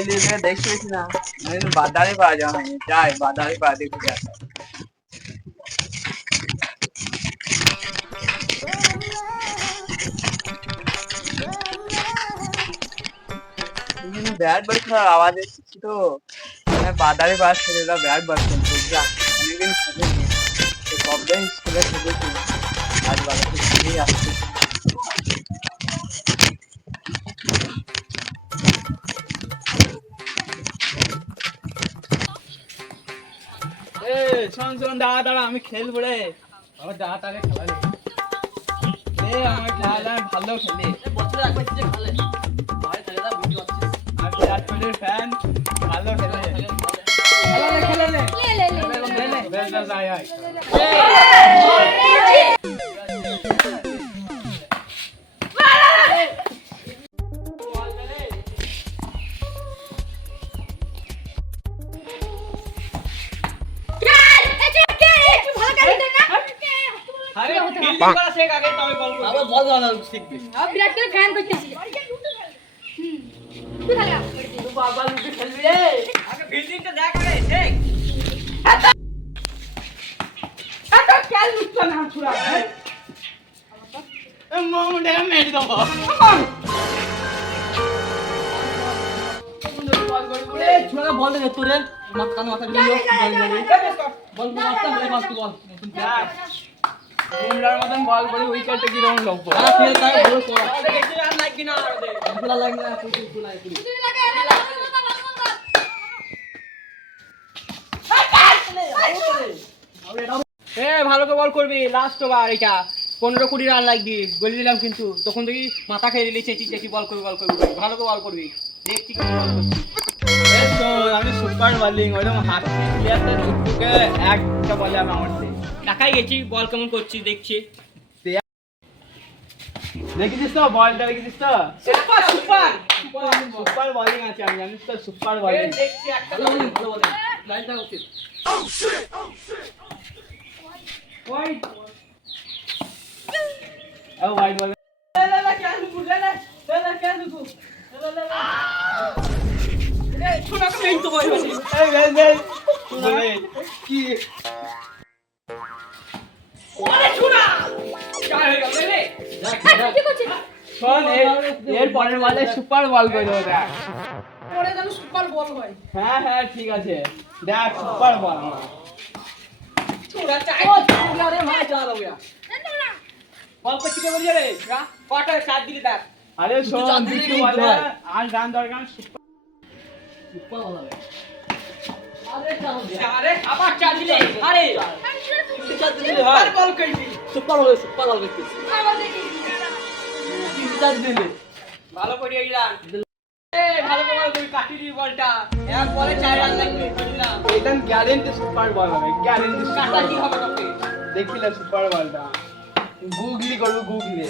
খেলি দিয়ে দেখিস না বাদারি পাওয়া যাওয়া হয়নি যাই বাদারি পাওয়া দেখি যাই ব্যাট বল খেলার আওয়াজ এসেছি তো মানে বাদারি পাওয়ার ছেলেরা ব্যাট বল খেলছে অনেকদিন খেলেনি সবদিন স্কুলে খেলেছি আজ বাদারি খেলেই আসছে শোন শোন দাঁড়া দাঁড়া আমি খেলব রে আমার দাঁড়া তাহলে খেলা রে ভালো খেলে কোহলির ফ্যান ভালো খেলে খেলে খেলে নে আরে বিরাট কোহলি ফ্যান করতেছি তুই খেলা বাবা মেরে দেবো ছুড়া বল দে তোরে মাথা কানে মাথা দিলি বল বল মারতে হলে মাস বল বুমরার মতন বল করে উইকেটে কি রকম লোক হ্যাঁ ঠিক তাই ভালো কর বেশি রান লাগবে না আমাদের খেলা। লাগবে না তুই তুই লাগবে এ ভালো করে বল করবি লাস্ট ওভার এটা। পনেরো কুড়ি রান লাগবি বলে দিলাম কিন্তু। তখন দেখি মাথা খেয়ে দিলি চেঁচি চেঁচি বল করবি বল করবি ভালো করে বল করবি। দেখছি কি বল করছিস। আমি সুপার বলিং ওরকম হাফ প্লেয়ারটা ঢুকটুকে একটা বলে আমি আমার দেখাই গেছি বল কেমন করছি দেখছি দেখেছিস তো বলটা দেখেছিস তো সুপার সুপার সুপার বলিং আছে আমি জানিস তো সুপার বলিং দেখছি একটা ভালো বলিং লাইনটা ওকে হোয়াইট ও হোয়াইট বল লা লা লা কেন বুঝলে না লা লা কেন বুঝলে লা লা লা এর এর পরের বলে সুপার বল করো দেখ পরে যেন সুপার বল হয় হ্যাঁ হ্যাঁ ঠিক আছে দেখ সুপার বল। আমার ছোড়া চাই ও তুই আরে যা বল বলি রে কটা দেখ শোন কিছু আর গান দরকার সুপার ভালো করে ভালো করে কাটি দি বলটা। এক বলে চার রান লাগবে বুঝলাম। এটা সুপার বল হবে গ্যারান্টি কাটা কি হবে তোকে? দেখিলে সুপার বলটা। গুগলি করব গুগলি।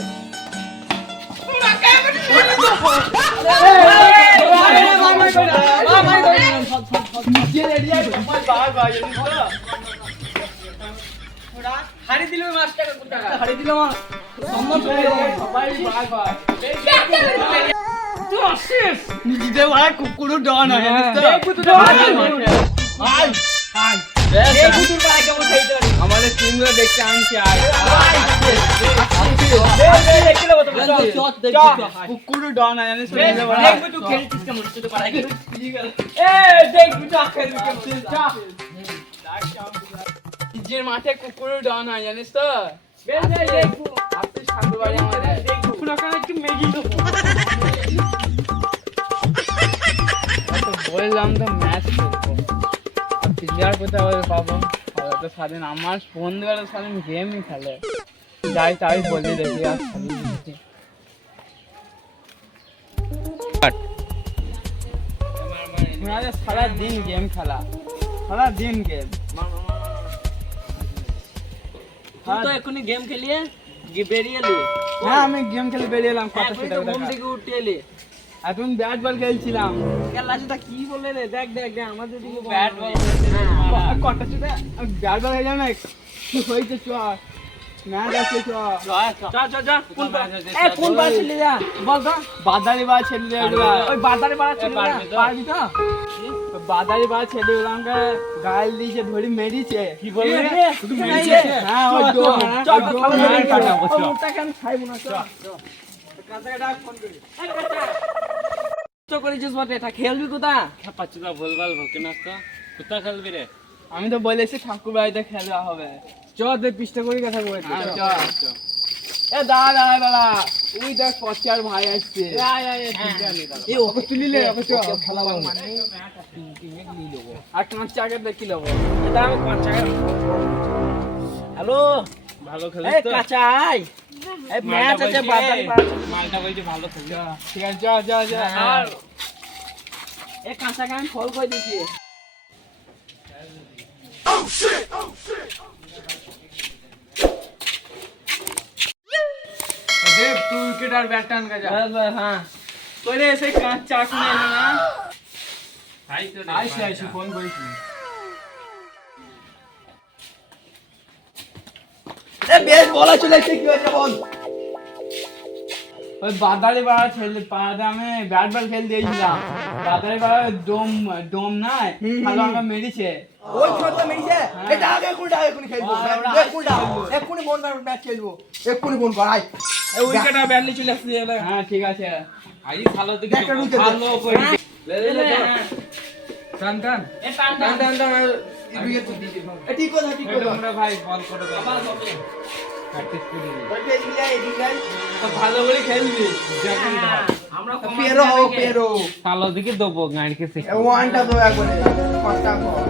হারি দিল মাছটাকে কোনটা হারিয়ে দিলাম সম্মান করে সবাই ভাগ ভাগ নিজে ভাড়া কুকুরও ডন হয় জানিস তো আমাদের টিমগুলো। দেখতে আনছি আর নিজের মাঠে কুকুরও ডন হয় জানিস তো। আপনি শান্ত বাড়ি আমাদের কুকুর ওখানে একটু মেগি বললাম তো ম্যাচ খেলব প্লেয়ার কোথায় পাবো? তো সারাদিন আমার বন্ধুরা সারাদিন গেমই খেলে। যাই তাই বলে দেখি আর খেলি দিচ্ছি সারা দিন গেম খেলা। সারা দিন গেম তো এখনই গেম খেলিয়ে বেরিয়ে এলি। হ্যাঁ আমি গেম খেলে বেরিয়ে এলাম সেটা ঘুম থেকে উঠে এলি। এখন ব্যাট বল খেলছিলাম। খেলা সেটা কি বলে রে? দেখ দেখ দেখ আমাদের দিকে ব্যাট বল। হ্যাঁ এটা খেলবি কোথা ভুলভাল ভকে না তো কোথা খেলবি রে আমি তো বলেছি ঠাকুর বাড়িতে খেলা হবে। চ দে পিসটা করে কথা বলে চ। এ দাঁড়া দাঁড়া দাঁড়া। ওই দেখ পচার ভাই আসছে। এ ওকে তুলি লে ওকে চ খেলা বল আর কাঁচ চাকে দেখি লব। এটা আমি কাঁচ চাকে হ্যালো? ভালো খেলিস তো। কাঁচা আই এই ম্যাচ আছে বাদারি মালটা বলছি ভালো খেলিস। ঠিক আছে যা যা যা হ্যাঁ। আর এ কাঁচাকে আমি ফল করে দিচ্ছি দেব তুই উইকেট আর ব্যাট টান গেছা হ্যাঁ। তোরে এসে কাঁচ চা কিনে এলো না তাই তো রে, আইসি আইসি ফোন করেছি। এ বেশ বলা চলে কি হয়েছে বল? ওই বাদারি পাড়া ছেলে পাড়াতে আমি ব্যাট বল খেলতে দিয়েছিলাম। বাদারি পাড়া ডোম ডোম নাই ভালো আমাকে মেরেছে। ওই ছোটটা মেরেছে? এটা আগে এক্ষুনি ডাক এক্ষুনি খেলব। হ্যাঁ, ওরা এক্ষুনি ফোন কর ম্যাচ খেলব। এক্ষুনি ফোন কর আয়। এই উইকেট আর ব্যাট নিয়ে চলে আসছে হ্যাঁ ঠিক আছে। আই ভালো দিকে। ভালো করে টান টান। এ টান টান। টান টান টান ইবিকে তো দিবি এ ঠিক কথা ঠিক কথা। তোমরা ভাই বল করে। দাও ভালো করে খেলবি আমরা পেরো হও পেরো। ভালো দিকে দেবো গাড়িকে ওয়ানটা পাঁচটা কর।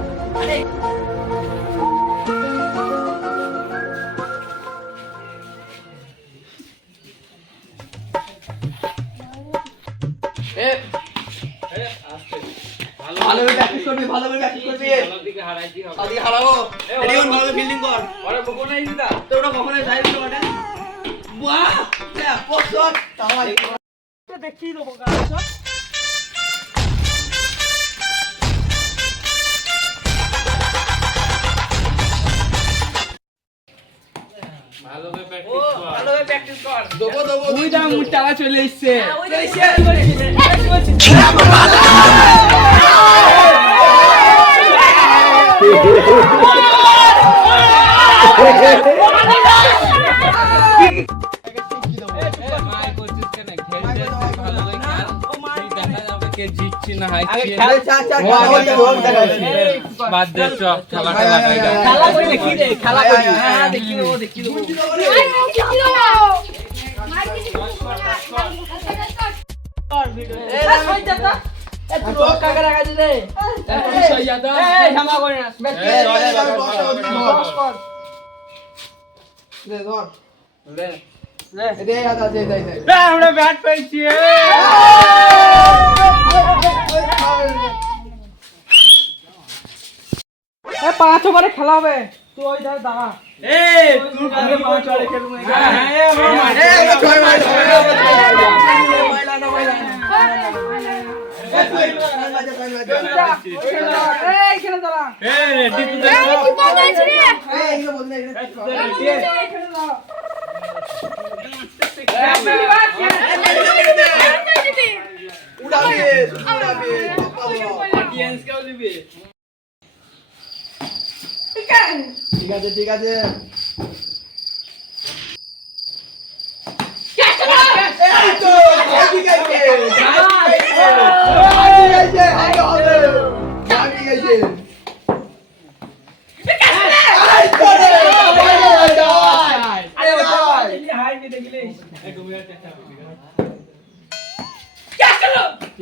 ভালোভাবে প্র্যাকটিস করবি ভালোভাবে প্র্যাকটিস করবি। ভালো দিকে হারাবো। রেডিওন ভালোভাবে ফিল্ডিং কর ওরা বকো নাই দিদা। তো যাই তো বাহ পছন্দ তাহলে দেখি দেবো গাছ ভালো করে প্র্যাকটিস কর। ভালোভাবে প্র্যাকটিস কর। দেবো দেবো ওই দা মুটালা চলে এসছে মাই করছিস কেন খেলতে ভালো করে খেল তুই দেখা যাবে কে জিতছি না আগে হারছি খেলে চা চা খেলা হয়ে যাবে ওর দেখা যাচ্ছে। বাদ দে চ খেলা খেলা কইরা খেলা করে দেখি রে খেলা করি হ্যাঁ, হ্যাঁ, হ্যাঁ হ্যাঁ। দেখি দেবো দেখি দেবো আমরা ব্যাট পেয়েছি পাঁচ ওভারে খেলা হবে তুই ওই ধারে দাঁড়া এই তুই পাঁচ ওভারে খেলব ঠিক আছে ঠিক আছে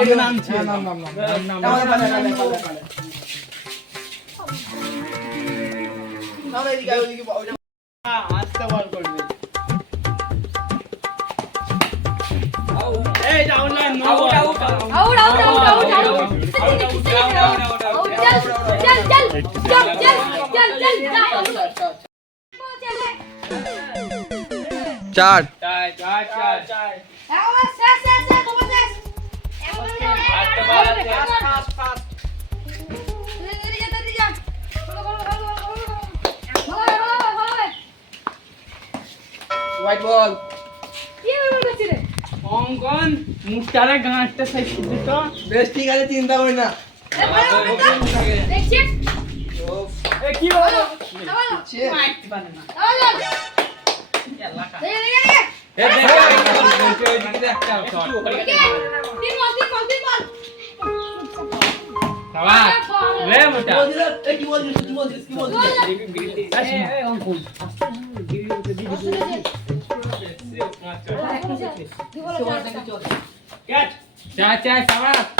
নাম নাম নাম নাম চার চার চার চার হোয়াইট বল অঙ্কন মুখটারে গাঁটটা বেশ ঠিক আছে চিন্তা করি না। কি বলো? চার চার সাবাস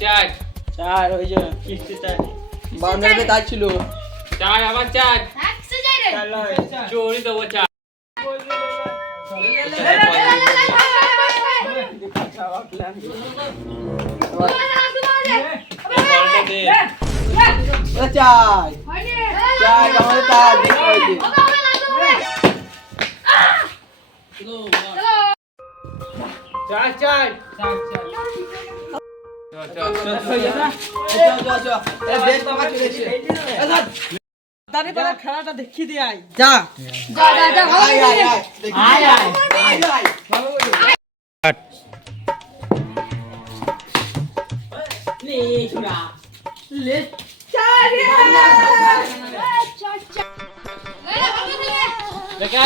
চার চার ওই যে কিস্তি চার বাউন্ডারিতে ছিল। চার আবার চার চলো চোরি দেবো চার চার। চার, আমাদের তার, চার চার চার চার খেলাটা দেখিয়ে দিয়ে আয় যা।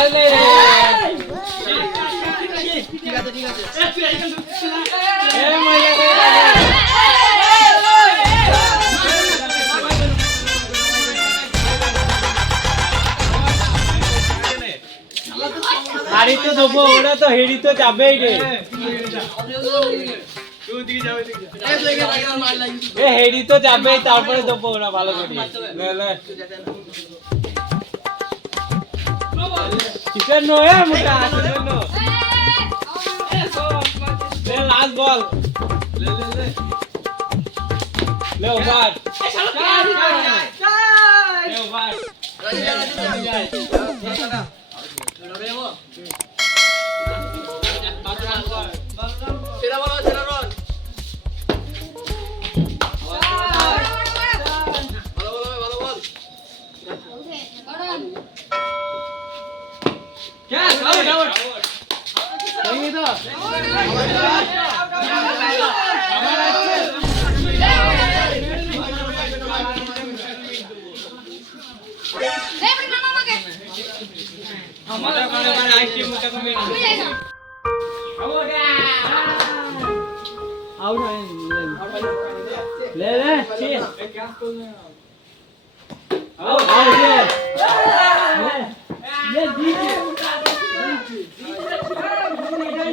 লে ঠিক আছে, ঠিক হাড়ি তো দেবো ওরা তো হেরি তো যাবেই রে এ, তো যাবেই তারপরে দেবো ওরা ভালো করে। কিসের নো মোটা। লাস্ট বল লে লে লে লে ওভার লে ওভার রাজি যা, রাজি যা। যা, যা। সেরা বল, সেরা বল। ভালো বল, ভালো বল। কমে আউট হয় লে লে ছি আউট আউট লে লে দিছে এ তো। এই যা, দুলি দা খেলিস।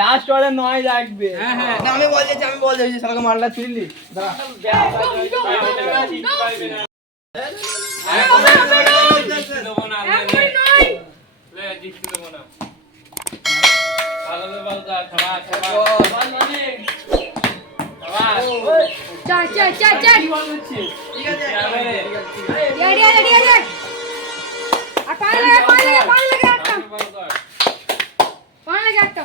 লাস্ট ওরে নয় লাগবে। হ্যাঁ হ্যাঁ। আমি বল আমি বল দিয়েছি শালাকে মালটা ছিলি চার চার চার চার ঠিক আছে যাবে রে রেডি আছে রেডি আছে আর পান লাগে পান লাগে পান লাগে একটা সামনে বল কর পান লাগে একটা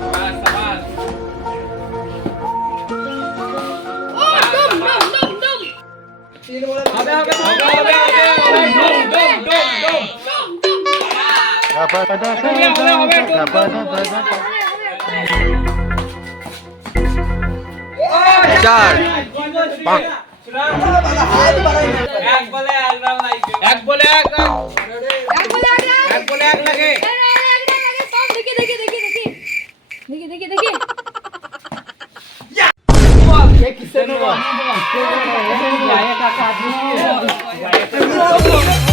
সাবাস সাবাস ও ডুম ডুম ডুম ডুম তিন বলে হবে হবে হবে হবে হবে ডম ডম ডম ডম চার পাঁচ বাবা হাত বাড়াই না এক বলে এক রান লাগবে এক বলে এক এক বলে আগে এক লাগে দেখি দেখি দেখি দেখি দেখি দেখি দেখি ये किसने बोला गाय का काटने गाय का